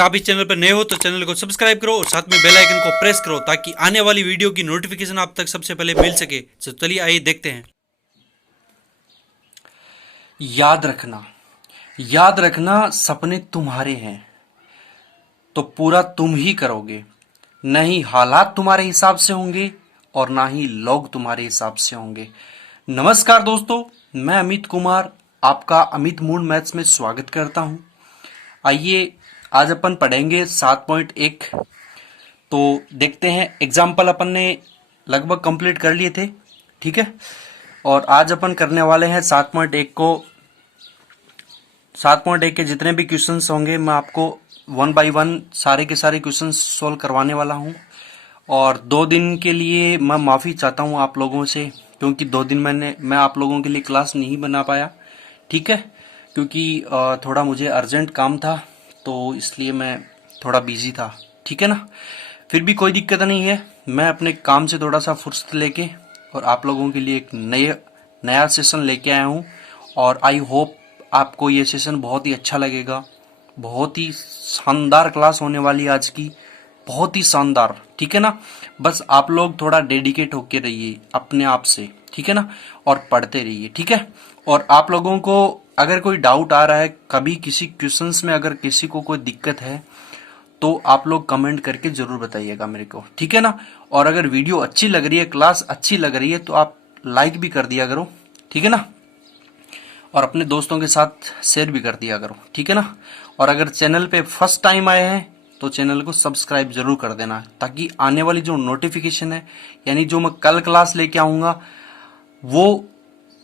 अगर आप इस चैनल पर नए हो तो चैनल को सब्सक्राइब करो और साथ में बेल आइकन को प्रेस करो ताकि आने वाली वीडियो की नोटिफिकेशन आप तक सबसे पहले मिल सके। तो चलिए आइए देखते हैं। याद रखना सपने तुम्हारे हैं तो पूरा तुम ही करोगे। नहीं हालात तुम्हारे हिसाब से होंगे और ना ही लोग तुम्हारे हिसाब से होंगे। नमस्कार दोस्तों, मैं अमित कुमार आपका अमित मूड मैथ्स में स्वागत करता हूं। आइए आज अपन पढ़ेंगे 7.1। तो देखते हैं, एग्जाम्पल अपन ने लगभग कंप्लीट कर लिए थे, ठीक है। और आज अपन करने वाले हैं 7.1 को। 7.1 के जितने भी क्वेश्चंस होंगे मैं आपको 1 बाय 1 सारे के सारे क्वेश्चंस सोल्व करवाने वाला हूं। और 2 दिन के लिए मैं माफ़ी चाहता हूं आप लोगों से, क्योंकि 2 दिन मैं आप लोगों के लिए क्लास नहीं बना पाया, ठीक है। क्योंकि थोड़ा मुझे अर्जेंट काम था तो इसलिए मैं थोड़ा बिजी था, ठीक है ना। फिर भी कोई दिक्कत नहीं है, मैं अपने काम से थोड़ा सा फुर्सत लेके और आप लोगों के लिए एक नया सेशन लेके आया हूँ। और आई होप आपको ये सेशन बहुत ही अच्छा लगेगा। बहुत ही शानदार क्लास होने वाली आज की, बहुत ही शानदार, ठीक है ना। बस आप लोग थोड़ा डेडिकेट होके रहिए अपने आप से, ठीक है ना, और पढ़ते रहिए, ठीक है। और आप लोगों को अगर कोई डाउट आ रहा है कभी किसी क्वेश्चंस में, अगर किसी को कोई दिक्कत है तो आप लोग कमेंट करके जरूर बताइएगा मेरे को, ठीक है ना। और अगर वीडियो अच्छी लग रही है, क्लास अच्छी लग रही है तो आप लाइक भी कर दिया करो, ठीक है ना। और अपने दोस्तों के साथ शेयर भी कर दिया करो, ठीक है ना। और अगर चैनल पे फर्स्ट टाइम आए हैं तो चैनल को सब्सक्राइब जरूर कर देना, ताकि आने वाली जो नोटिफिकेशन है, यानी जो मैं कल क्लास लेके आऊंगा, वो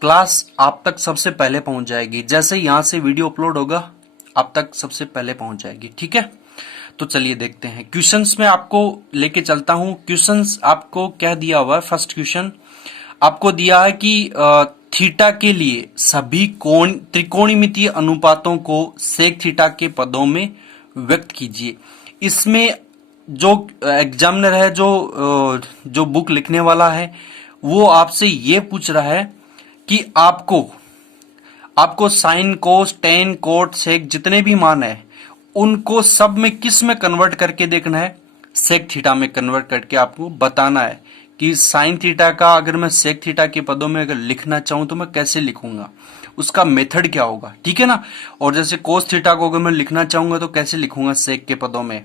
क्लास आप तक सबसे पहले पहुंच जाएगी। जैसे यहां से वीडियो अपलोड होगा आप तक सबसे पहले पहुंच जाएगी, ठीक है। तो चलिए देखते हैं क्वेश्चंस में आपको लेके चलता हूं। क्वेश्चंस आपको क्या दिया हुआ है। फर्स्ट क्वेश्चन आपको दिया है कि थीटा के लिए सभी त्रिकोणमितीय अनुपातों को सेक थीटा के पदों में व्यक्त कीजिए। इसमें जो एग्जामिनर है, जो बुक लिखने वाला है, वो आपसे ये पूछ रहा है कि आपको sine cos tan cot sec जितने भी मान है उनको सब में किस में कन्वर्ट करके देखना है, सेक थीटा में कन्वर्ट करके आपको बताना है कि साइन थीटा का अगर मैं सेक थीटा के पदों में अगर लिखना चाहूं तो मैं कैसे लिखूंगा, उसका मेथड क्या होगा, ठीक है ना। और जैसे कोस थीटा को अगर मैं लिखना चाहूंगा तो कैसे लिखूंगा सेक के पदों में,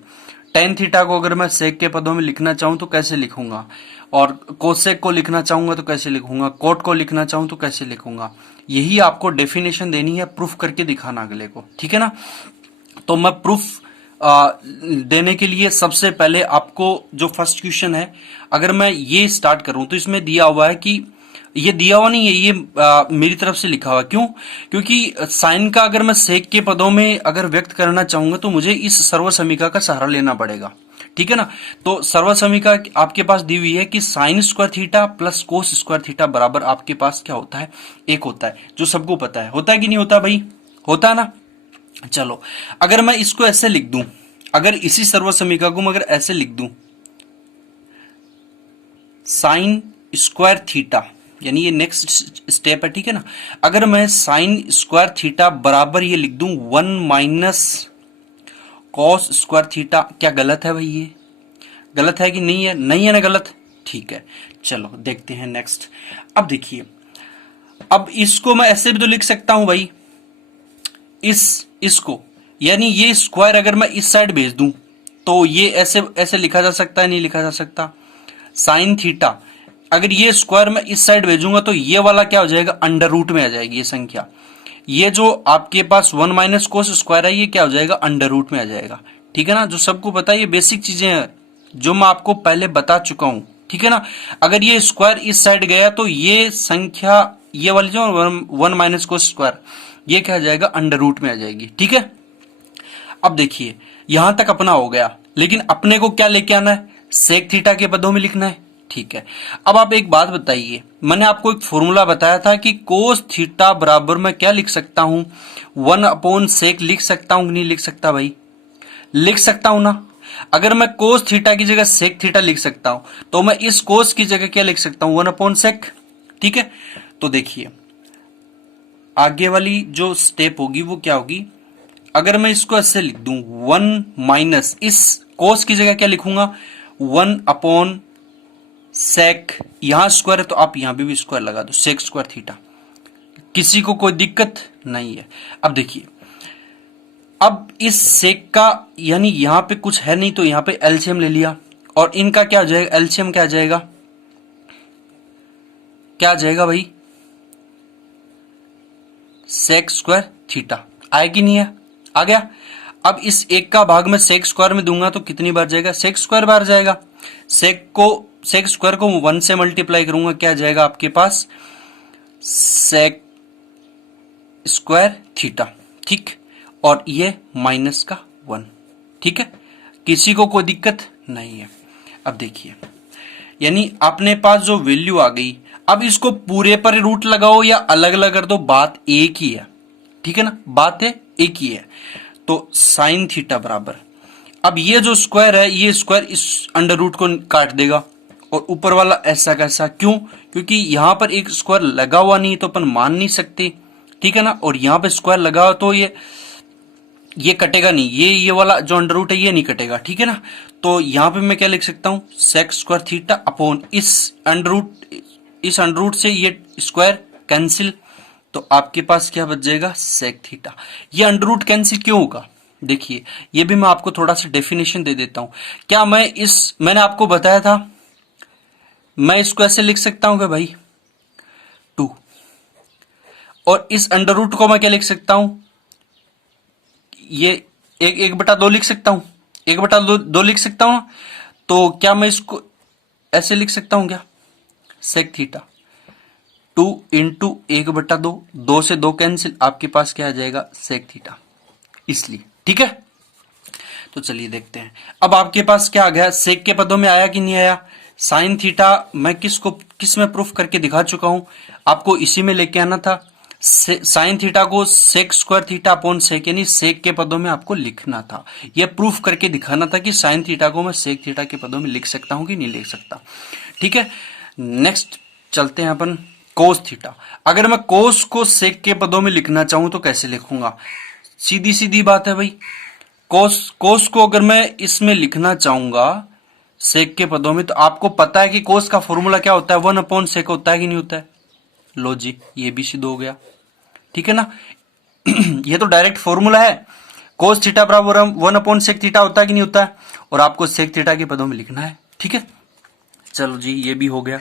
टेन थीटा को अगर मैं सेक के पदों में लिखना चाहूं तो कैसे लिखूंगा, और कोसेक को लिखना चाहूंगा तो कैसे लिखूंगा, कोट को लिखना चाहूं तो कैसे लिखूंगा। यही आपको डेफिनेशन देनी है, प्रूफ करके दिखाना अगले को, ठीक है ना। तो मैं प्रूफ देने के लिए सबसे पहले आपको जो फर्स्ट क्वेश्चन है, अगर मैं ये स्टार्ट करूं तो इसमें दिया हुआ है कि, ये दिया हुआ नहीं है, ये मेरी तरफ से लिखा हुआ। क्यों? क्योंकि साइन का अगर मैं सेक के पदों में अगर व्यक्त करना चाहूंगा तो मुझे इस सर्वसमीका का सहारा लेना पड़ेगा, ठीक है ना। तो सर्वसमीका आपके पास दी हुई है कि sine square theta plus cos square theta बराबर आपके पास क्या होता है, 1 होता है, जो सबको पता है। होता है कि नहीं होता भाई? होता है ना। चलो अगर मैं इसको ऐसे लिख दूं, अगर इसी सर्वसमीका को मैं अगर ऐसे लिख दूं, साइन स्क्वायर थीटा, यानी ये नेक्स्ट स्टेप है, ठीक है ना। अगर मैं साइन स्क्वायर थीटा बराबर ये लिख दूं 1 माइनस कॉस स्क्वायर थीटा, क्या गलत है भाई? ये गलत है कि नहीं है? नहीं है ना गलत, ठीक है। चलो देखते हैं नेक्स्ट। अब देखिए, अब इसको मैं ऐसे भी तो लिख सकता हूं भाई, इसको, यानी ये स्क्वायर अगर मैं इस साइड भेज दूं तो ये ऐसे ऐसे लिखा जा सकता है, नहीं लिखा जा सकता। साइन थीटा अगर ये स्क्वायर मैं इस साइड भेजूंगा तो ये वाला क्या हो जाएगा, अंडर रूट में आ जाएगी ये संख्या। ये जो आपके पास 1 माइनस कोस स्क्वायर है ये क्या हो जाएगा, अंडर रूट में आ जाएगा, ठीक है ना। जो सबको पता है, ये बेसिक चीजें हैं जो मैं आपको पहले बता चुका हूं, ठीक है ना। अगर ये स्क्वायर इस साइड गया तो ये संख्या, ये वाली जो 1 माइनस कोस स्क्वायर, ये क्या आ जाएगा, अंडर रूट में आ जाएगी, ठीक है। अब देखिए यहां तक अपना हो गया, लेकिन अपने को क्या लेके आना है, सेक थीटा के पदों में लिखना है, ठीक है। अब आप एक बात बताइए, मैंने आपको एक फॉर्मूला बताया था कि कोस थीटा बराबर मैं क्या लिख सकता हूं, 1 अपॉन सेक लिख सकता हूं कि नहीं लिख सकता भाई? लिख सकता हूं ना। अगर मैं कोस थीटा की जगह सेक थीटा लिख सकता हूं तो मैं इस कोस की जगह क्या लिख सकता हूं, 1 अपॉन सेक, ठीक है। तो देखिए आगे वाली जो स्टेप होगी वो क्या होगी, अगर मैं इसको ऐसे लिख दूं 1 माइनस इस कोस की जगह क्या लिखूंगा 1 अपॉन सेक, यहां स्क्वायर है तो आप यहां भी स्क्वायर लगा दो, सेक स्क्वायर थीटा। किसी को कोई दिक्कत नहीं है। अब देखिए, अब इस सेक का यानी यहां पे कुछ है नहीं तो यहां पे एलसीएम ले लिया और इनका क्या आ जाएगा, एलसीएम क्या आ जाएगा, क्या आ जाएगा भाई, सेक स्क्वायर थीटा। आया कि नहीं है, आ गया। अब इस एक का भाग में सेक स्क्वायर में दूंगा तो कितनी बार जाएगा, सेक स्क्वायर बार जाएगा। सेक स्क्वायर को 1 से मल्टीप्लाई करूंगा, क्या जाएगा आपके पास, सेक स्क्वायर थीटा, ठीक। और ये माइनस का 1, ठीक है, किसी को कोई दिक्कत नहीं है। अब देखिए, यानी अपने पास जो वैल्यू आ गई, अब इसको पूरे पर रूट लगाओ या अलग अलग कर दो, बात एक ही है, ठीक है ना, बात है एक ही है। तो साइन थीटा बराबर, अब ये जो स्क्वायर है ये स्क्वायर इस अंडर रूट को काट देगा और ऊपर वाला ऐसा कैसा, क्यों, क्योंकि यहां पर एक स्क्वायर लगा हुआ नहीं तो अपन मान नहीं सकते, ठीक है ना। और यहां पे स्क्वायर लगा हो तो ये कटेगा नहीं, ये वाला जो अंडर रूट है ये नहीं कटेगा, ठीक है ना। तो यहां पे मैं क्या लिख सकता हूं, सेक स्क्वायर थीटा अपॉन इस अंडर रूट से ये स्क्वायर कैंसिल, तो आपके पास क्या बच जाएगा, सेक थीटा। ये अंडर रूट कैंसिल क्यों होगा, देखिए ये भी मैं आपको थोड़ा सा डेफिनेशन दे देता हूं। क्या मैंने आपको बताया था, मैं इसको ऐसे लिख सकता हूं कि भाई 2, और इस अंडर रूट को मैं क्या लिख सकता हूं, ये 1/2 लिख सकता हूं, 1/2 लिख सकता हूं। तो क्या मैं इसको ऐसे लिख सकता हूं क्या, सेक थीटा 2 इंटू 1/2, 2 से 2 कैंसिल, आपके पास क्या आ जाएगा, सेक थीटा, इसलिए, ठीक है। तो चलिए देखते हैं, अब आपके पास क्या आ गया, सेक के पदों में आया कि नहीं आया। साइन थीटा मैं किस में प्रूफ करके दिखा चुका हूं, आपको इसी में लेके आना था। साइन थीटा को sec square theta upon sec यानी सेक के पदों में आपको लिखना था, यह प्रूफ करके दिखाना था कि साइन थीटा को मैं सेक थीटा के पदों में लिख सकता हूं कि नहीं लिख सकता, ठीक है। नेक्स्ट चलते हैं अपन कोस थीटा। अगर मैं कोस को सेक के पदों में लिखना चाहूं तो कैसे लिखूंगा, सीधी सीधी बात है भाई, कोस को अगर मैं इसमें लिखना चाहूंगा सेक के पदों में, तो आपको पता है कि कोस का फॉर्मूला क्या होता है, 1 अपॉन सेक होता है कि नहीं होता है। लो जी, ये भी सिद्ध हो गया, ठीक है ना। ये तो डायरेक्ट फॉर्मूला है, कोस थीटा बराबर 1 अपॉन सेक थीटा होता है कि नहीं होता है, और आपको सेक थीटा के पदों में लिखना है, ठीक है। चलो जी, ये भी हो गया।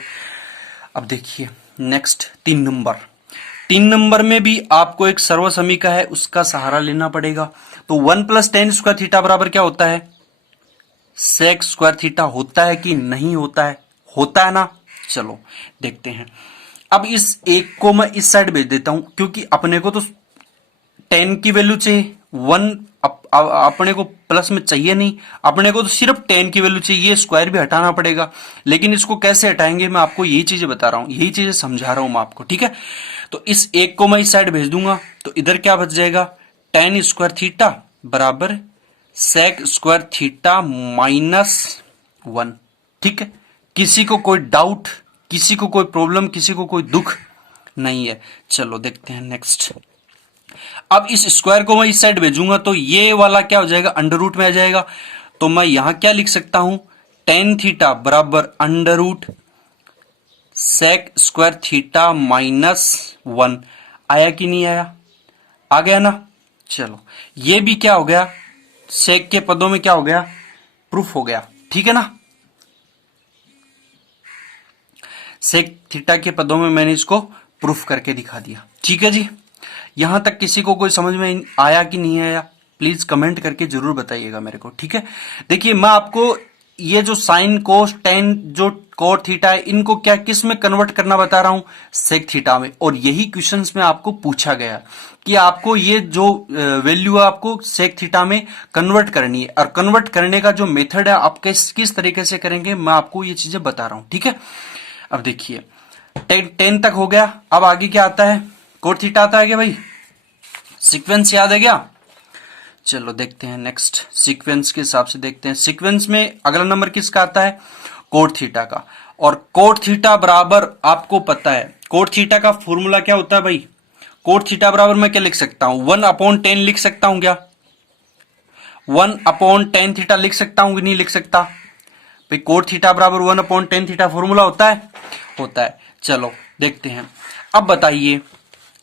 अब देखिए नेक्स्ट 3 नंबर में भी आपको एक सर्वसमीका है, उसका सहारा लेना पड़ेगा। तो 1 + tan स्क्वायर थीटा बराबर क्या होता है, सेक स्क्वायर थीटा होता है कि नहीं होता है, होता है ना। चलो देखते हैं। अब इस एक को मैं इस साइड भेज देता हूं, क्योंकि अपने को तो tan की वैल्यू चाहिए, 1 अपने को प्लस में चाहिए नहीं, अपने को तो सिर्फ tan की वैल्यू चाहिए, ये स्क्वायर भी हटाना पड़ेगा। लेकिन इसको कैसे हटाएंगे, मैं आपको यही चीजें बता रहा हूं, यही चीजें समझा रहा हूं मैं आपको, ठीक है। तो इस एक को मैं इस साइड भेज दूंगा, तो इधर क्या बच जाएगा, tan स्क्वायर थीटा बराबर सेक स्क्वायर थीटा -1, ठीक है। किसी को कोई डाउट, किसी को कोई प्रॉब्लम, किसी को कोई दुख नहीं है। चलो देखते हैं नेक्स्ट। अब इस स्क्वायर को मैं इस साइड भेजूंगा तो ये वाला क्या हो जाएगा, अंडर रूट में आ जाएगा। तो मैं यहां क्या लिख सकता हूं, tan थीटा बराबर under root sec square theta -1। आया कि नहीं आया, आ गया ना। चलो ये भी क्या हो गया, सेक के पदों में क्या हो गया, प्रूफ हो गया, ठीक है ना। सेक थीटा के पदों में मैंने इसको प्रूफ करके दिखा दिया, ठीक है जी। यहां तक किसी को कोई समझ में आया कि नहीं आया, प्लीज कमेंट करके जरूर बताइएगा मेरे को, ठीक है। देखिए मैं आपको ये जो साइन कोस टेन जो कोट थीटा है, इनको क्या किस में कन्वर्ट करना बता रहा हूं, सेक थीटा में। और यही क्वेश्चंस में आपको पूछा गया कि आपको ये जो वैल्यू है आपको सेक थीटा में कन्वर्ट करनी है, और कन्वर्ट करने का जो मेथड है आप किस तरीके से करेंगे, मैं आपको ये चीजें बता रहा हूं, ठीक है। अब देखिए 10 तक हो गया, अब आगे क्या आता है, कोट थीटा आता है क्या भाई, सीक्वेंस याद है क्या। चलो देखते हैं नेक्स्ट, सीक्वेंस के हिसाब से देखते हैं। सीक्वेंस में अगला नंबर किसका आता है, कोट थीटा का। और कोट थीटा बराबर आपको पता है, कोट थीटा का फॉर्मूला क्या होता है भाई, कोट थीटा बराबर मैं क्या लिख सकता हूं, 1/10 लिख सकता हूं क्या, 1/tan थीटा लिख सकता हूं कि नहीं लिख सकता भाई? कोट थीटा बराबर 1/tan थीटा फॉर्मूला होता है, होता है। चलो देखते हैं। अब बताइए,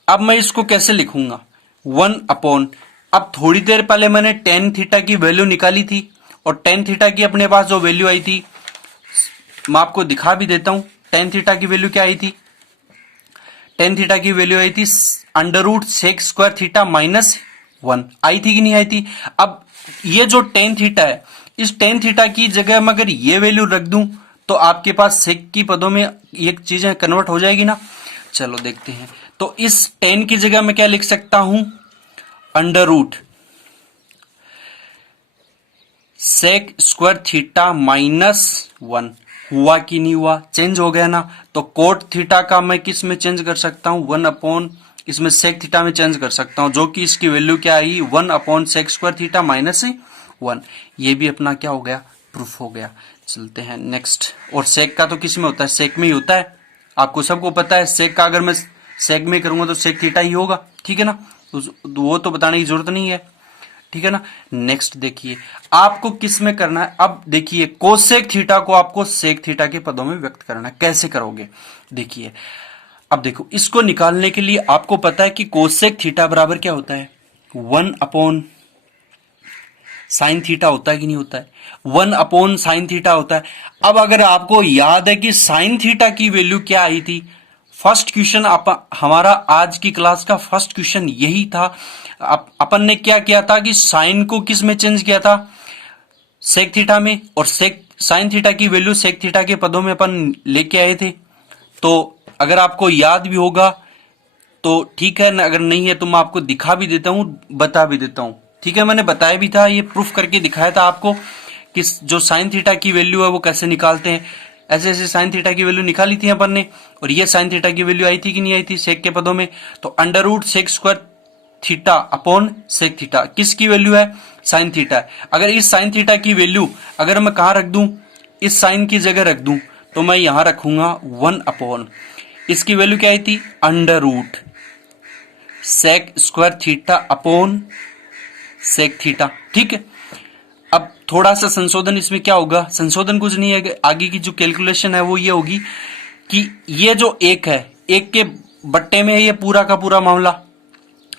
अब मैं इसको कैसे लिखूंगा? 1 अब थोड़ी देर पहले मैंने tan थीटा की वैल्यू निकाली थी और tan थीटा की अपने पास जो वैल्यू आई थी मैं आपको दिखा भी देता हूं। tan थीटा की वैल्यू क्या आई थी? tan थीटा की वैल्यू आई थी √sec² थीटा -1 आई थी कि नहीं आई थी? अब ये जो tan थीटा है, इस tan थीटा की जगह में अगर ये वैल्यू रख दूं तो आपके पास sec की पदों में ये चीजें कन्वर्ट हो जाएगी ना। चलो देखते हैं। तो इस tan की जगह मैं क्या लिख सकता हूं? √sec² थीटा -1 हुआ कि नहीं हुआ? चेंज हो गया ना। तो कोट थीटा का मैं किस में चेंज कर सकता हूं? 1 इसमें sec थीटा में चेंज कर सकता हूं, जो कि इसकी वैल्यू क्या आई? 1/sec² theta -1। ये भी अपना क्या हो गया? प्रूफ हो गया। चलते हैं नेक्स्ट। और sec का तो किस में होता है? sec में ही होता है, आपको सबको पता है। sec का अगर मैं sec में करूंगा तो sec थीटा ही होगा, ठीक है ना। वो तो बताने की जरूरत नहीं है, ठीक है ना। नेक्स्ट देखिए, आपको किस में करना है? अब देखिए, कोसेक थीटा को आपको सेक थीटा के पदों में व्यक्त करना है। कैसे करोगे? देखिए, अब देखो, इसको निकालने के लिए आपको पता है कि कोसेक थीटा बराबर क्या होता है? 1/sin थीटा होता है कि नहीं होता है? 1/sin थीटा होता है। अब अगर आपको याद है कि sin थीटा की वैल्यू क्या आई थी, फर्स्ट क्वेश्चन हमारा आज की क्लास का फर्स्ट क्वेश्चन यही था। अपन ने क्या किया था कि साइन को किस में चेंज किया था? सेक थीटा में। और साइन थीटा की वैल्यू सेक थीटा के पदों में अपन लेके आए थे। तो अगर आपको याद भी होगा तो ठीक है, अगर नहीं है तो मैं आपको दिखा भी देता हूं, बता भी देता हूं, ठीक है। मैंने बताया भी था, ये प्रूफ करके दिखाया था आपको कि जो साइन थीटा की वैल्यू है वो कैसे निकालते हैं। ऐसे ऐसे साइन थीटा की वैल्यू निकाली थी अपन ने, और ये साइन थीटा की वैल्यू आई थी कि नहीं आई थी सेक के पदों में? तो √sec² theta upon sec theta किसकी वैल्यू है? Sine theta. अगर इस साइन थीटा की वैल्यू अगर मैं कहां रख दूं, इस साइन की जगह रख दूं, तो मैं यहां रखूंगा 1/, इसकी वैल्यू क्या आई थी? √sec² theta upon sec theta, ठीक है। अब थोड़ा सा संशोधन इसमें क्या होगा? संशोधन कुछ नहीं है, आगे की जो कैलकुलेशन है वो ये होगी कि ये जो एक है, एक के बट्टे में है ये पूरा का पूरा मामला।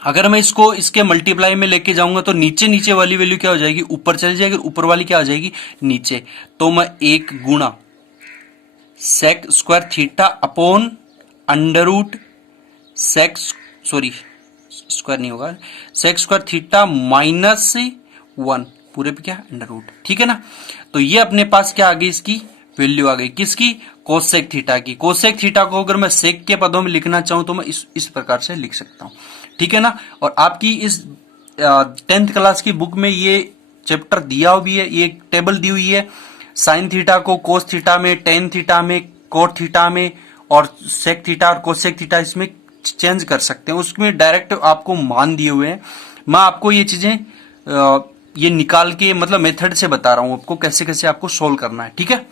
अगर मैं इसको इसके मल्टीप्लाई में लेके जाऊंगा तो नीचे नीचे वाली वैल्यू क्या हो जाएगी? ऊपर चली जाएगी, ऊपर वाली क्या हो जाएगी? नीचे। तो मैं 1 गुणा sec² थीटा अपॉन स्क्वायर नहीं होगा, sec² थीटा -1 पूरे पे क्या? √, ठीक है ना। तो ये अपने पास क्या आ गई? इसकी वैल्यू आ गई किसकी? कोसेक थीटा की। कोसेक थीटा को अगर मैं सेक के पदों में लिखना चाहूं तो मैं इस प्रकार से लिख सकता हूं, ठीक है ना। और आपकी इस 10th क्लास की बुक में ये चैप्टर दिया भी है, ये टेबल दी हुई है। साइन थीटा को कोस थीटा में, टेन थीटा में, कोट थीटा में, और सेक थीटा और कोसेक थीटा इसमें चेंज कर सकते हैं। उसमें डायरेक्ट आपको मान दिए हुए हैं। मैं आपको ये चीजें ये निकाल के मतलब मेथड से बता रहा हूं आपको कैसे कैसे आपको सोल्व करना है, ठीक है।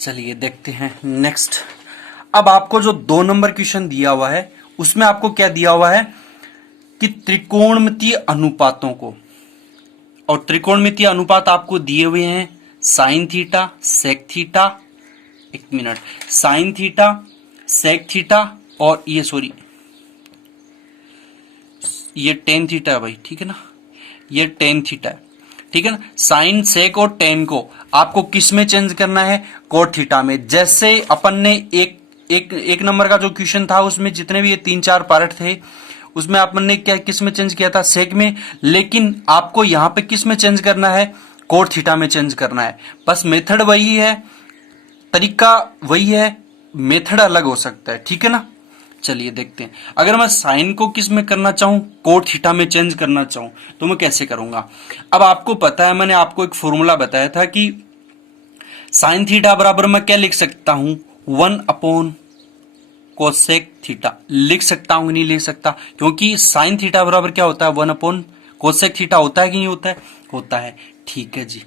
चलिए देखते हैं नेक्स्ट। अब आपको जो 2 नंबर क्वेश्चन दिया हुआ है उसमें आपको क्या दिया हुआ है कि त्रिकोणमितीय अनुपातों को, और त्रिकोणमितीय अनुपात आपको दिए हुए हैं साइन थीटा, सेक थीटा, एक मिनट, साइन थीटा, सेक थीटा, और ये टेन थीटा है भाई, ठीक है ना, ये टेन थीटा है, ठीक है ना। साइन, सेक और टेन को आपको किस में चेंज करना है? कोट थीटा में। जैसे अपन ने एक नंबर का जो क्वेश्चन था उसमें जितने भी ये 3-4 पार्ट थे उसमें अपन ने क्या किस में चेंज किया था? सेक में। लेकिन आपको यहां पे किस में चेंज करना है? कोट थीटा में चेंज करना है। बस मेथड वही है, तरीका वही है, मेथड अलग हो सकता है, ठीक है ना। चलिए देखते हैं। अगर मैं साइन को किस में करना चाहूं? कोट थीटा में चेंज करना चाहूं तो मैं कैसे करूंगा? अब आपको पता है, मैंने आपको एक फॉर्मूला बताया था कि साइन थीटा बराबर मैं क्या लिख सकता हूं? 1/कोसेक थीटा लिख सकता हूं कि नहीं लिख सकता? क्योंकि साइन थीटा बराबर क्या होता है? 1/कोसेक थीटा होता है कि नहीं होता है? होता है, ठीक है जी।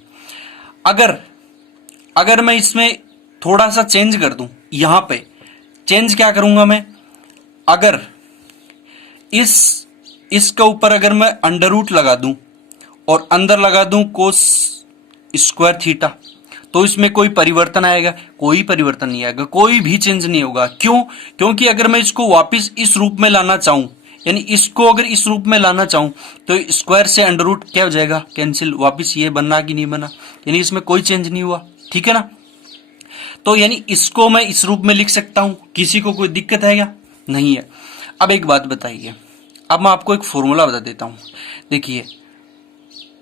अगर मैं इसमें थोड़ा सा चेंज कर दूं, यहां पे चेंज क्या करूंगा मैं? अगर इसके ऊपर अगर मैं अंडर रूट लगा दूं और अंदर लगा दूं कोस स्क्वायर थीटा, तो इसमें कोई परिवर्तन आएगा? कोई परिवर्तन नहीं आएगा, कोई भी चेंज नहीं होगा। क्यों? क्योंकि अगर मैं इसको वापस इस रूप में लाना चाहूं, यानी इसको अगर इस रूप में लाना चाहूं, तो स्क्वायर से अंडर रूट क्या हो जाएगा? कैंसिल। वापस ये बनना कि नहीं बना, यानी इसमें कोई चेंज नहीं हुआ। ठीक है ना? तो यानी इसको मैं इस रूप में लिख सकता हूं, किसी को कोई दिक्कत है क्या? नहीं है। अब एक बात बताइए, अब मैं आपको एक फॉर्मूला बता देता हूं। देखिए,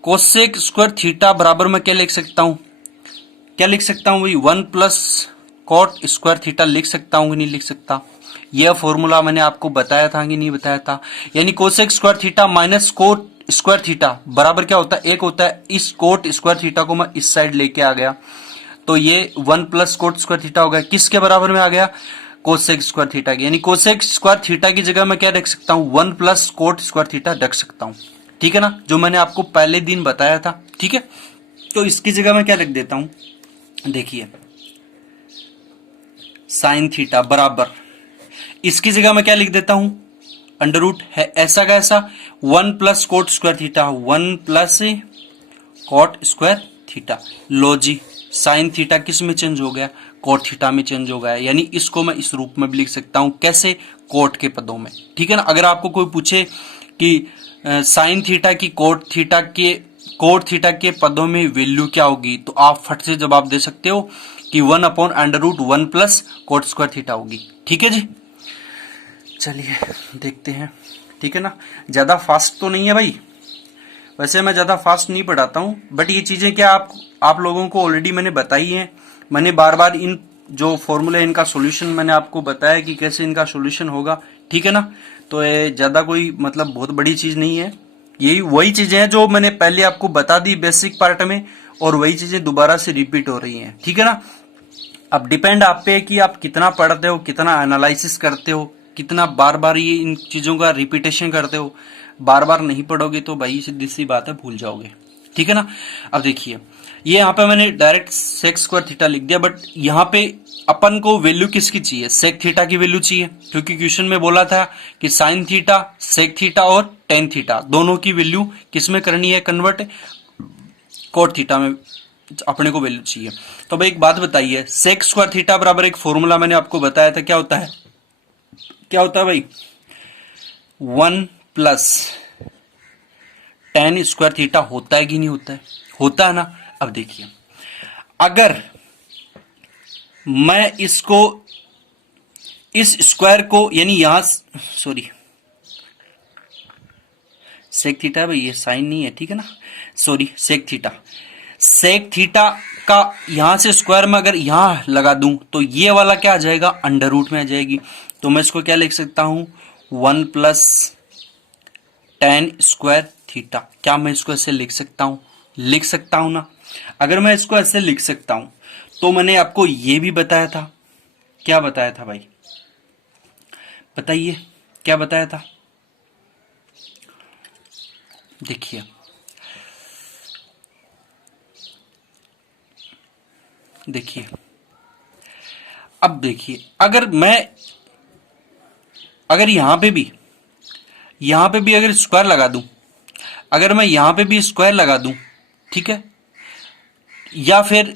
कोसेक स्क्वायर थीटा बराबर मैं क्या लिख सकता हूं? क्या लिख सकता हूं भाई? 1 प्लस कॉट स्क्वायर थीटा लिख सकता हूं कि नहीं लिख सकता? यह फॉर्मूला मैंने आपको बताया था कि नहीं बताया था? यानी cosec square theta minus cot square theta बराबर क्या होता है? एक होता है। इस कोट स्क्वायर थीटा को मैं इस साइड लेके आ गया, तो ये 1 प्लस कोट स्क्वायर थीटा हो गया। किसके बराबर में आ गया? कोसेक स्क्वायर थीटा की। यानी कोसेक स्क्वायर थीटा की जगह मैं क्या रख सकता हूं? 1 प्लस कोट स्क्वायर थीटा रख सकता हूं। ठीक है ना? जो मैंने आपको पहले दिन बताया था। ठीक है, तो इसकी जगह मैं क्या लिख देता हूं? देखिए, साइन थीटा बराबर, इसकी जगह मैं क्या लिख देता हूं? अंडर रूट है ऐसा का ऐसा 1 plus cot square theta, 1 plus cot square theta. लो जी, साइन थीटा किस में चेंज हो गया? कोट थीटा में चेंज हो गया। यानी इसको मैं इस रूप में भी लिख सकता हूं। कैसे? कोट के पदों में। ठीक है ना? अगर आपको कोई पूछे कि साइन थीटा की कोट थीटा के पदों में वैल्यू क्या होगी, तो आप फट से जवाब दे सकते हो कि 1 upon under root 1 plus cot square theta होगी। ठीक है जी, चलिए देखते हैं। ठीक है ना? ज्यादा फास्ट तो नहीं है भाई, वैसे मैं ज्यादा फास्ट नहीं पढ़ाता हूं, बट ये चीजें क्या आप लोगों को ऑलरेडी मैंने बताई हैं। मैंने बार बार इन जो फॉर्मूले इनका सॉल्यूशन मैंने आपको बताया कि कैसे इनका सॉल्यूशन होगा। ठीक है ना? तो ये ज्यादा कोई मतलब बहुत बड़ी चीज नहीं है। यही वही चीजें हैं जो मैंने पहले आपको बता दी बेसिक पार्ट में, और वही चीजें दोबारा से रिपीट हो रही हैं। ठीक है ना? अब डिपेंड आप पे है कि आप कितना पढ़ते हो, कितना एनालिसिस करते हो, कितना बार बार ये इन चीजों का रिपीटेशन करते हो। बार बार नहीं पढ़ोगे तो भाई सीधी सी बात है, भूल जाओगे। ठीक है ना? अब देखिए, ये यहाँ पे मैंने डायरेक्ट सेक स्क्वायर थीटा लिख दिया, बट यहाँ पे अपन को वैल्यू किसकी चाहिए? सेक थीटा की वैल्यू चाहिए, क्योंकि क्वेश्चन में बोला था कि साइन थीटा, सेक थीटा और टेन थीटा दोनों की वैल्यू किस में करनी है कन्वर्ट? कोट थीटा में अपने को वैल्यू चाहिए। तो भाई एक बात बताइए, सेक स्क्वायर थीटा बराबर एक फॉर्मूला मैंने आपको बताया था, क्या होता है? क्या होता है भाई? 1 प्लस टेन स्क्वायर थीटा होता है कि नहीं होता है? होता है ना? अब देखिए, अगर मैं इसको इस स्क्वायर को यानी यहां सॉरी सेक थीटा भाई, ये साइन नहीं है। ठीक है ना? Sorry, sec theta. Sec theta का यहां से स्क्वायर में अगर यहां लगा दूं तो ये वाला क्या आ जाएगा? अंडर रूट में आ जाएगी। तो मैं इसको क्या लिख सकता हूं? 1 प्लस टेन स्क्वायर थीटा। क्या मैं इसको ऐसे लिख सकता हूं? लिख सकता हूं ना? अगर मैं इसको ऐसे लिख सकता हूं तो मैंने आपको ये भी बताया था। क्या बताया था भाई? बताइए, क्या बताया था? देखिए, देखिए, अब देखिए, अगर यहां पे भी अगर स्क्वायर लगा दूं, अगर मैं यहां पे भी स्क्वायर लगा दूं, ठीक है, या फिर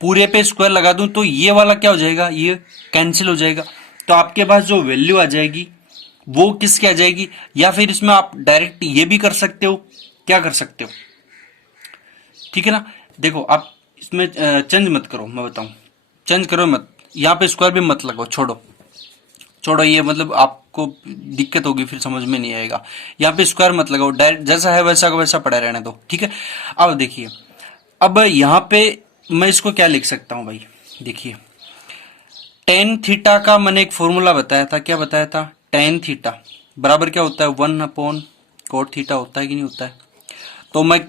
पूरे पे स्क्वायर लगा दूं, तो ये वाला क्या हो जाएगा? ये कैंसिल हो जाएगा। तो आपके पास जो वैल्यू आ जाएगी वो किसकी आ जाएगी? या फिर इसमें आप डायरेक्ट ये भी कर सकते हो। क्या कर सकते हो? ठीक है ना? देखो, आप इसमें चेंज मत करो, मैं बताऊं, चेंज करो मत, यहां पे स्क्वायर भी मत लगाओ, छोड़ो छोड़ो, ये मतलब आपको दिक्कत होगी, फिर समझ में नहीं आएगा। यहाँ पे स्क्वायर मत लगाओ, डायरेक्ट जैसा है वैसा का वैसा पड़ा रहने दो। ठीक है? अब देखिए, अब यहाँ पे मैं इसको क्या लिख सकता हूं भाई? देखिए, टेन थीटा का मैंने एक फॉर्मूला बताया था। क्या बताया था? टेन थीटा बराबर क्या होता है? 1 अपॉन कोट थीटा होता है कि नहीं होता है? तो मैं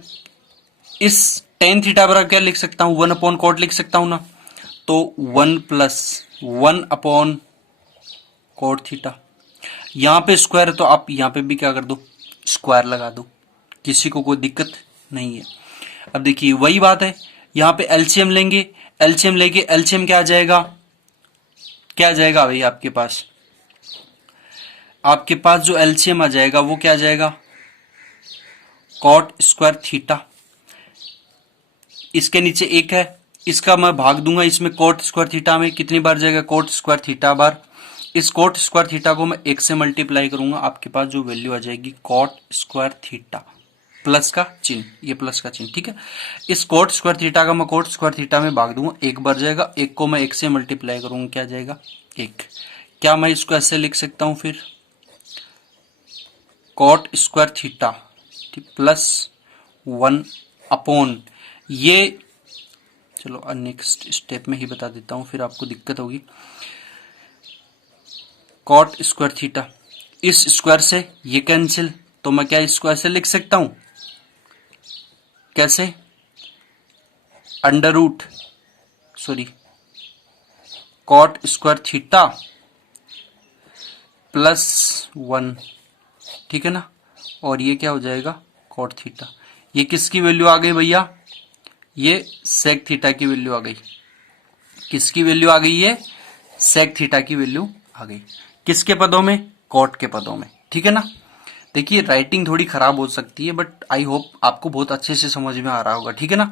इस टेन थीटा बराबर क्या लिख सकता हूं? 1 अपॉन कोट लिख सकता हूं ना? तो 1 प्लस 1 अपॉन कोट थीटा। यहां पे स्क्वायर है तो आप यहां पे भी क्या कर दो? स्क्वायर लगा दो, किसी को कोई दिक्कत नहीं है। अब देखिए, वही बात है, यहां पे एलसीएम लेंगे, एलसीएम लेके एलसीएम क्या आ जाएगा? क्या आ जाएगा भाई आपके पास? आपके पास जो एलसीएम आ जाएगा वो क्या आ जाएगा? कॉट स्क्वायर थीटा, इसके नीचे एक है, इसका मैं भाग दूंगा इसमें कॉट स्क्वायर थीटा में, कितनी बार जाएगा कॉट स्क्वायर थीटा बार। इस कॉट स्क्वायर थीटा को मैं 1 से मल्टीप्लाई करूंगा, आपके पास जो वैल्यू आ जाएगी कॉट स्क्वायर थीटा, प्लस का चिन्ह, ये प्लस का चिन्ह, ठीक है। इस कॉट स्क्वायर थीटा का मैं कॉट स्क्वायर थीटा में भाग दूंगा, 1 बार जाएगा, 1 को मैं 1 से मल्टीप्लाई करूंगा, क्या जाएगा 1। क्या मैं इसको ऐसे लिख सकता हूं फिर, cot square theta plus 1 upon ये, चलो नेक्स्ट स्टेप में ही बता देता हूं फिर आपको दिक्कत होगी। कॉट स्क्वायर थीटा, इस स्क्वायर से ये कैंसिल, तो मैं क्या इसको ऐसे लिख सकता हूं, कैसे, under root cot square theta plus 1, ठीक है ना, और ये क्या हो जाएगा कॉट थीटा। ये किसकी वैल्यू आ गई भैया, ये सेक थीटा की वैल्यू आ गई। किसकी वैल्यू आ गई, ये सेक थीटा की वैल्यू आ गई। किसके पदों में, कॉट के पदों में, ठीक है ना। देखिए राइटिंग थोड़ी खराब हो सकती है, बट आई होप आपको बहुत अच्छे से समझ में आ रहा होगा, ठीक है ना।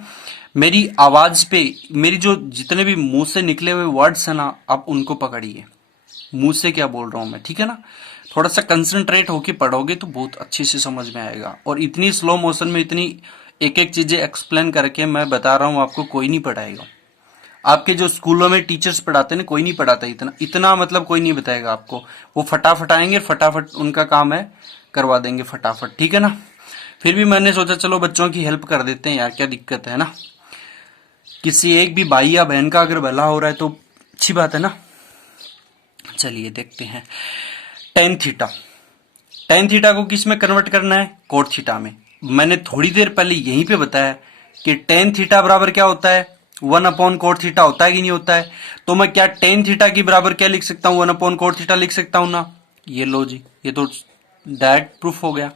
मेरी आवाज पे, मेरी जो जितने भी मुंह से निकले हुए वर्ड्स है ना, आप उनको पकड़िए, मुंह से क्या बोल रहा हूं मैं, ठीक है ना। थोड़ा सा कंसंट्रेट होके पढ़ोगे तो बहुत अच्छे से समझ में आएगा। और इतनी स्लो मोशन में इतनी एक एक चीजें एक्सप्लेन करके मैं बता रहा हूं आपको, कोई नहीं पढ़ाएगा। आपके जो स्कूलों में टीचर्स पढ़ाते हैं ना, कोई नहीं पढ़ाता इतना मतलब कोई नहीं बताएगा आपको। वो फटाफट आएंगे, फटाफट उनका काम है, करवा देंगे फटाफट, ठीक है ना। फिर भी मैंने सोचा चलो बच्चों की हेल्प कर देते हैं यार, क्या दिक्कत है ना। किसी एक भी भाई या बहन का अगर भला हो रहा है तो अच्छी बात है ना। चलिए देखते हैं, टेन थीटा, टेन थीटा को किस में कन्वर्ट करना है, कोट थीटा में। मैंने थोड़ी देर पहले यहीं पे बताया कि टेन थीटा बराबर क्या होता है, 1 अपॉन कोट थीटा होता है कि नहीं होता है। तो मैं क्या टेन थीटा की बराबर क्या लिख सकता हूं, 1 अपॉन कोट थीटा लिख सकता हूं ना। ये लो जी, ये तो डायरेक्ट प्रूफ हो गया,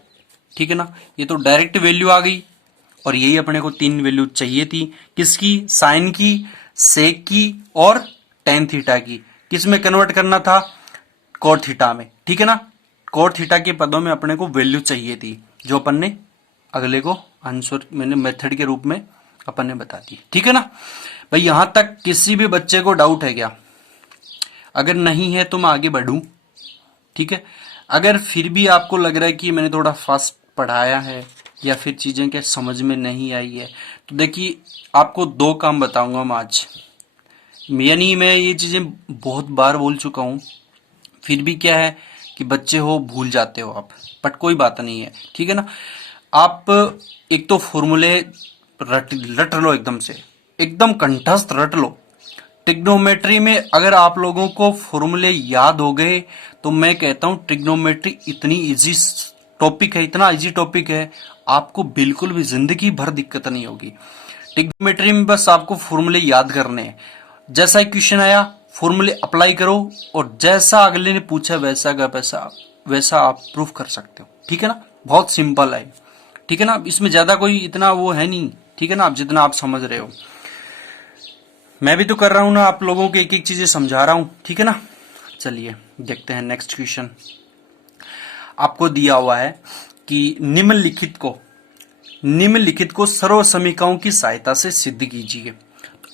ठीक है ना। ये तो डायरेक्ट वैल्यू आ गई। और यही अपने को 3 वैल्यू चाहिए थी, किसकी, साइन की, सेक की और टेन थीटा की। किस में कन्वर्ट करना था, कोट थीटा में, ठीक है ना। कोट थीटा के पदों में अपने को वैल्यू चाहिए थी, जो अपन ने अगले को आंसर मैंने मेथड के रूप में अपन ने बता दी, ठीक है ना। भाई यहां तक किसी भी बच्चे को डाउट है क्या, अगर नहीं है तो मैं आगे बढ़ूं, ठीक है। अगर फिर भी आपको लग रहा है कि मैंने थोड़ा फास्ट पढ़ाया है या फिर चीजें क्या समझ में नहीं आई है, तो देखिए आपको 2 काम बताऊंगा मैं आज। यानी मैं ये चीजें बहुत बार बोल चुका हूं, फिर भी क्या है कि बच्चे हो भूल जाते हो आप, बट कोई बात नहीं है, ठीक है ना। आप एक तो फॉर्मूले रट लो, एकदम से एकदम कंठस्थ रट लो। ट्रिग्नोमेट्री में अगर आप लोगों को फॉर्मूले याद हो गए तो मैं कहता हूं ट्रिग्नोमेट्री इतनी इजी टॉपिक है, इतना इजी टॉपिक है, आपको बिल्कुल भी जिंदगी भर दिक्कत नहीं होगी। ट्रिग्नोमेट्री में बस आपको फॉर्मूले याद करने हैं, जैसा क्वेश्चन आया फॉर्मूले अप्लाई करो और जैसा अगले ने पूछा वैसा का वैसा आप प्रूफ कर सकते हो, ठीक है ना। बहुत सिंपल है, ठीक है ना। इसमें ज्यादा कोई इतना वो है नहीं, ठीक है ना, आप जितना आप समझ रहे हो। मैं भी तो कर रहा हूं ना, आप लोगों को एक एक चीजें समझा रहा हूं, ठीक है ना। चलिए देखते हैं नेक्स्ट क्वेश्चन। आपको दिया हुआ है कि निम्नलिखित को सर्व समीकरणों की सहायता से सिद्ध कीजिए।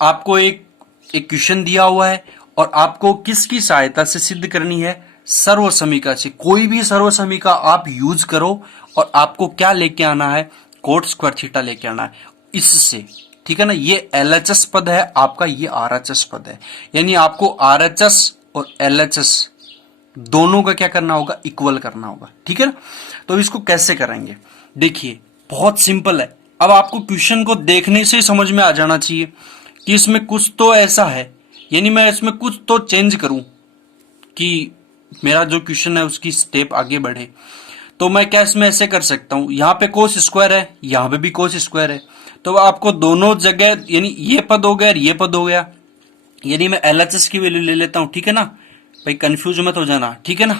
आपको एक क्वेश्चन दिया हुआ है और आपको किसकी सहायता से सिद्ध करनी है, सर्व समीकरण से। कोई भी सर्व समीकरण आप यूज करो और आपको क्या लेके आना है, कोट स्क्वायर थीटा लेके आना है इससे, ठीक है ना। ये LHS पद है आपका, ये RHS पद है, यानी आपको RHS और LHS दोनों का क्या करना होगा, इक्वल करना होगा, ठीक है ना। तो इसको कैसे करेंगे, देखिए बहुत सिंपल है। अब आपको क्वेश्चन को देखने से समझ में आ जाना चाहिए कि इसमें कुछ तो ऐसा है, यानी मैं इसमें कुछ तो चेंज करूं कि मेरा जो क्वेश्चन है उसकी स्टेप आगे बढ़े। तो मैं क्या इसमें ऐसे कर सकता हूं, यहां पे कोस स्क्वायर है, यहां पे भी कोस स्क्वायर है, तो आपको दोनों जगह यानी ये पद हो गया और ये पद हो गया, यानी मैं LHS की वैल्यू ले लेता हूं, ठीक है ना। भाई कंफ्यूज मत हो जाना, ठीक है ना,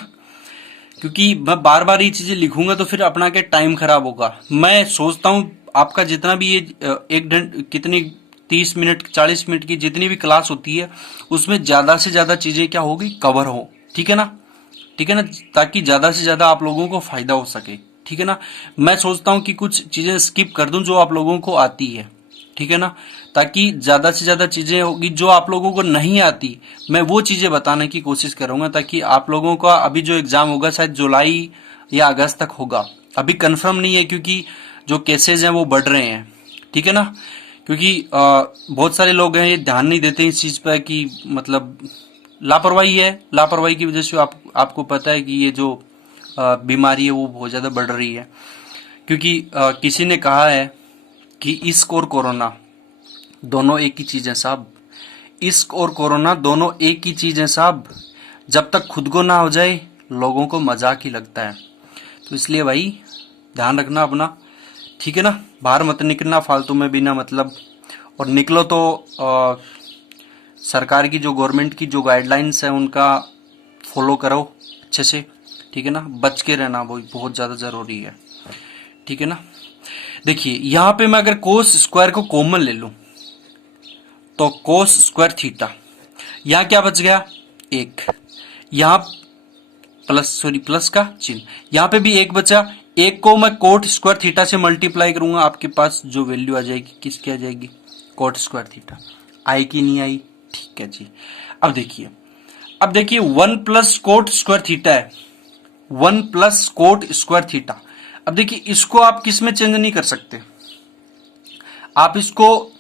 क्योंकि मैं बार बार ये चीजें लिखूंगा तो फिर अपना क्या टाइम खराब होगा। मैं सोचता हूं आपका जितना भी ये कितनी 30 मिनट 40 मिनट की जितनी भी क्लास होती है उसमें ज्यादा से ज्यादा चीजें क्या होगी, कवर हो, ठीक है ना, ठीक है ना, ताकि ज्यादा से ज्यादा आप लोगों को फायदा हो सके, ठीक है ना। मैं सोचता हूँ कि कुछ चीजें स्किप कर दूं जो आप लोगों को आती है, ठीक है ना, ताकि ज्यादा से ज्यादा चीजें होगी जो आप लोगों को नहीं आती, मैं वो चीजें बताने की कोशिश करूंगा, ताकि आप लोगों का अभी जो एग्जाम होगा शायद जुलाई या अगस्त तक होगा। अभी कंफर्म नहीं है क्योंकि जो केसेज हैं वो बढ़ रहे हैं, ठीक है ना। क्योंकि बहुत सारे लोग हैं ये ध्यान नहीं देते इस चीज पर कि मतलब लापरवाही है, लापरवाही की वजह से आपको पता है कि ये जो बीमारी है वो बहुत ज्यादा बढ़ रही है। क्योंकि किसी ने कहा है कि इश्क और कोरोना दोनों एक ही चीज है साहब, इश्क और कोरोना दोनों एक ही चीज है साहब, जब तक खुद को ना हो जाए लोगों को मजाक ही लगता है। तो इसलिए भाई ध्यान रखना अपना, ठीक है ना। बाहर मत निकलना फालतू में बिना मतलब, और निकलो तो सरकार की जो गवर्नमेंट की जो गाइडलाइंस है उनका फॉलो करो अच्छे से, ठीक है ना। बच के रहना वो बहुत ज्यादा जरूरी है, ठीक है ना। देखिए यहाँ पे मैं अगर कोस स्क्वायर को कॉमन ले लूं तो कोस स्क्वायर थीटा, यहाँ क्या बच गया एक, यहाँ प्लस का चिन्ह, यहाँ पे भी एक बचा, एक को मैं कोट स्क्वायर थीटा से मल्टीप्लाई करूंगा, आपके पास जो वैल्यू आ जाएगी किसकी आ जाएगी, कोट स्क्वायर थीटा। आई की नहीं आई, ठीक है जी। अब देखिए 1 प्लस कोट स्क्वायर थीटा है, 1 प्लस कोट स्क्वायर थीटा। अब देखिए इसको आप किस में चेंज नहीं कर सकते, आप इसको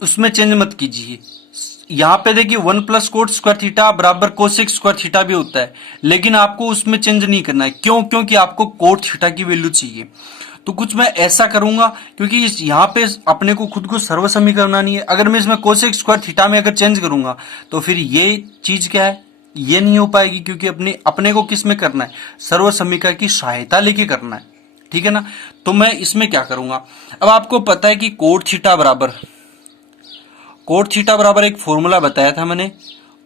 उसमें चेंज मत कीजिए। यहां पे देखिए 1 प्लस कोट स्क्वायर थीटा बराबर कोसेक स्क्वायर थीटा भी होता है, लेकिन आपको उसमें चेंज नहीं करना है। क्यों? क्योंकि आपको कोट थीटा की वैल्यू चाहिए। तो कुछ मैं ऐसा करूंगा, क्योंकि यहाँ पे अपने को खुद को सर्व समीकरण बनानी है। अगर मैं इसमें कोसेक स्क्वायर थीटा में अगर चेंज करूंगा तो फिर ये चीज क्या है, ये नहीं हो पाएगी, क्योंकि अपने को किस में करना है, सर्व समीकरण की सहायता लेके करना है, ठीक है ना। तो मैं इसमें क्या करूंगा, अब आपको पता है कि कोट थीटा बराबर एक फॉर्मूला बताया था मैंने,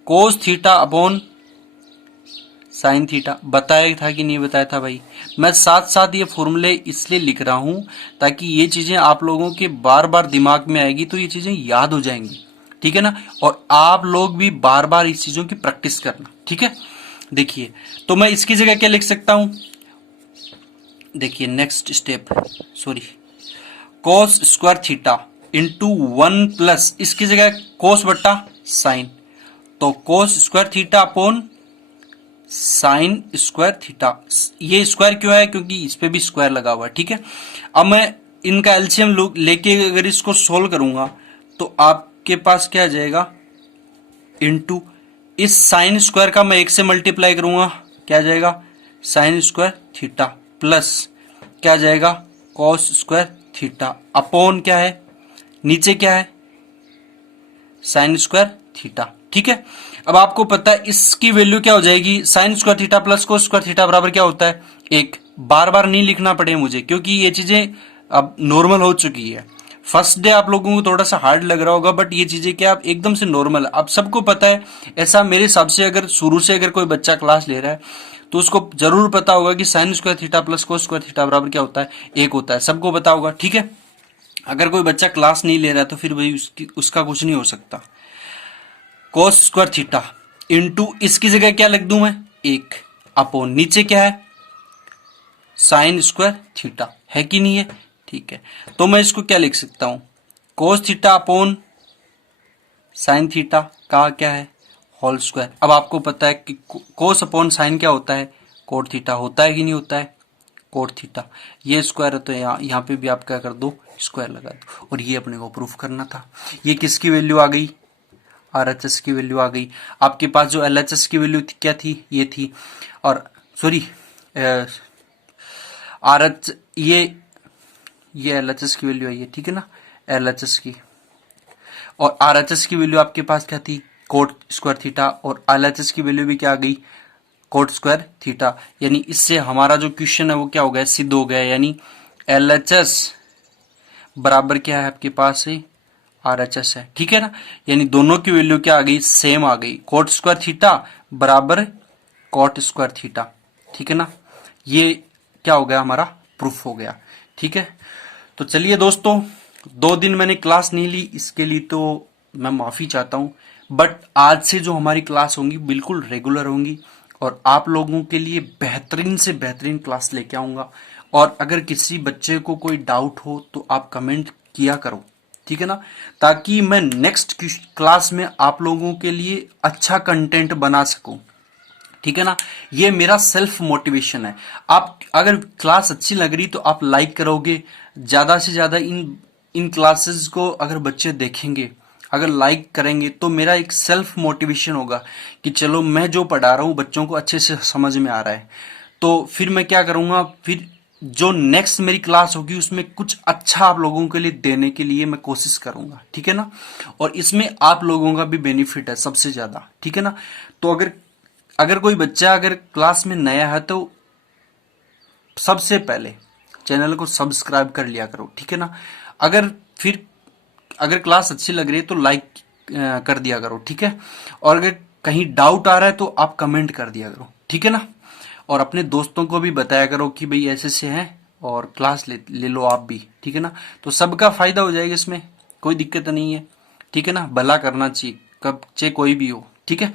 cos theta upon sine theta. बताया था कि नहीं बताया था भाई? मैं साथ साथ ये फॉर्मूले इसलिए लिख रहा हूं ताकि ये चीजें आप लोगों के बार बार दिमाग में आएगी तो ये चीजें याद हो जाएंगी, ठीक है ना। और आप लोग भी बार बार इस चीजों की प्रैक्टिस करना, ठीक है। देखिए तो मैं इसकी जगह क्या लिख सकता हूं, देखिए next step, cos square theta into 1 plus, इसकी जगह कोस बट्टा साइन, तो cos square theta upon sine square theta. ये स्क्वायर क्यों है, क्योंकि इस पे भी स्क्वायर लगा हुआ है, ठीक है। अब मैं इनका एलसीएम लेके अगर इसको सोल्व करूंगा तो आपके पास क्या आ जाएगा, इंटू इस साइन स्क्वायर का मैं 1 से मल्टीप्लाई करूंगा, क्या आ जाएगा साइन स्क्वायर थीटा, प्लस क्या आ जाएगा कॉस स्क्वायर थीटा, अपॉन क्या है नीचे क्या है साइन स्क्वायर थीटा, ठीक है। अब आपको पता है इसकी वैल्यू क्या हो जाएगी, sine square theta plus cos square theta बराबर क्या होता है एक। बार बार नहीं लिखना पड़े मुझे, क्योंकि ये चीजें अब नॉर्मल हो चुकी है। फर्स्ट डे आप लोगों को थोड़ा सा हार्ड लग रहा होगा, बट ये चीजें क्या आप एकदम से नॉर्मल, अब सबको पता है। ऐसा मेरे हिसाब से अगर शुरू से अगर कोई बच्चा क्लास ले रहा है तो उसको जरूर पता होगा कि sine square theta plus cos square theta बराबर क्या होता है, एक होता है, सबको पता होगा, ठीक है। अगर कोई बच्चा क्लास नहीं ले रहा है तो फिर भाई उसका कुछ नहीं हो सकता। कोस स्क्वायर थीटा इंटू इसकी जगह क्या लिख दूं मैं एक, अपॉन नीचे क्या है साइन स्क्वायर थीटा, है कि नहीं है, ठीक है। तो मैं इसको क्या लिख सकता हूं, cos theta upon sine theta का क्या है होल स्क्वायर। अब आपको पता है कि कोस अपॉन साइन क्या होता है, कोट थीटा होता है कि नहीं होता है, कोट थीटा। ये स्क्वायर है तो यहाँ पे भी आप क्या कर दो स्क्वायर लगा दो, और ये अपने को प्रूफ करना था। ये किसकी वैल्यू आ गई, आरएचएस की वैल्यू आ गई। आपके पास जो एलएचएस की वैल्यू क्या थी, ये थी, और सॉरी आरएच ये एलएचएस की वैल्यू आई है, ठीक है ना, एलएचएस की। और आरएचएस की वैल्यू आपके पास क्या थी कोट स्क्वायर थीटा, और एलएचएस की वैल्यू भी क्या आ गई कोट स्क्वायर थीटा। यानी इससे हमारा जो क्वेश्चन है वो क्या हो गया, सिद्ध हो गया। यानी एलएचएस बराबर क्या है आपके पास है आरएचएस है, ठीक है ना। यानी दोनों की वैल्यू क्या आ गई, सेम आ गई, कोट स्क्वायर थीटा बराबर कोट स्क्वायर थीटा, ठीक है ना। ये क्या हो गया हमारा प्रूफ हो गया, ठीक है। तो चलिए दोस्तों 2 दिन मैंने क्लास नहीं ली, इसके लिए तो मैं माफी चाहता हूं, बट आज से जो हमारी क्लास होंगी बिल्कुल रेगुलर होंगी, और आप लोगों के लिए बेहतरीन से बेहतरीन क्लास लेके आऊंगा। और अगर किसी बच्चे को कोई डाउट हो तो आप कमेंट किया करो, ठीक है ना, ताकि मैं नेक्स्ट क्लास में आप लोगों के लिए अच्छा कंटेंट बना सकूं, ठीक है ना। ये मेरा सेल्फ मोटिवेशन है। आप अगर क्लास अच्छी लग रही तो आप लाइक करोगे, ज्यादा से ज्यादा इन क्लासेस को अगर बच्चे देखेंगे, अगर लाइक करेंगे तो मेरा एक सेल्फ मोटिवेशन होगा कि चलो मैं जो पढ़ा रहा हूं बच्चों को अच्छे से समझ में आ रहा है। तो फिर मैं क्या करूंगा, फिर जो नेक्स्ट मेरी क्लास होगी उसमें कुछ अच्छा आप लोगों के लिए देने के लिए मैं कोशिश करूंगा, ठीक है ना। और इसमें आप लोगों का भी बेनिफिट है सबसे ज्यादा, ठीक है ना। तो अगर अगर कोई बच्चा अगर क्लास में नया है तो सबसे पहले चैनल को सब्सक्राइब कर लिया करो, ठीक है ना। अगर फिर अगर क्लास अच्छी लग रही है तो लाइक कर दिया करो, ठीक है। और अगर कहीं डाउट आ रहा है तो आप कमेंट कर दिया करो, ठीक है ना। और अपने दोस्तों को भी बताया करो कि भाई ऐसे से है और क्लास ले लो आप भी, ठीक है ना। तो सबका फायदा हो जाएगा, इसमें कोई दिक्कत नहीं है, ठीक है ना। भला करना चाहिए, कब चाहे कोई भी हो, ठीक है।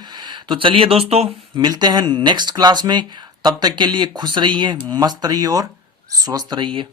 तो चलिए दोस्तों, मिलते हैं नेक्स्ट क्लास में। तब तक के लिए खुश रहिए, मस्त रहिए और स्वस्थ रहिए।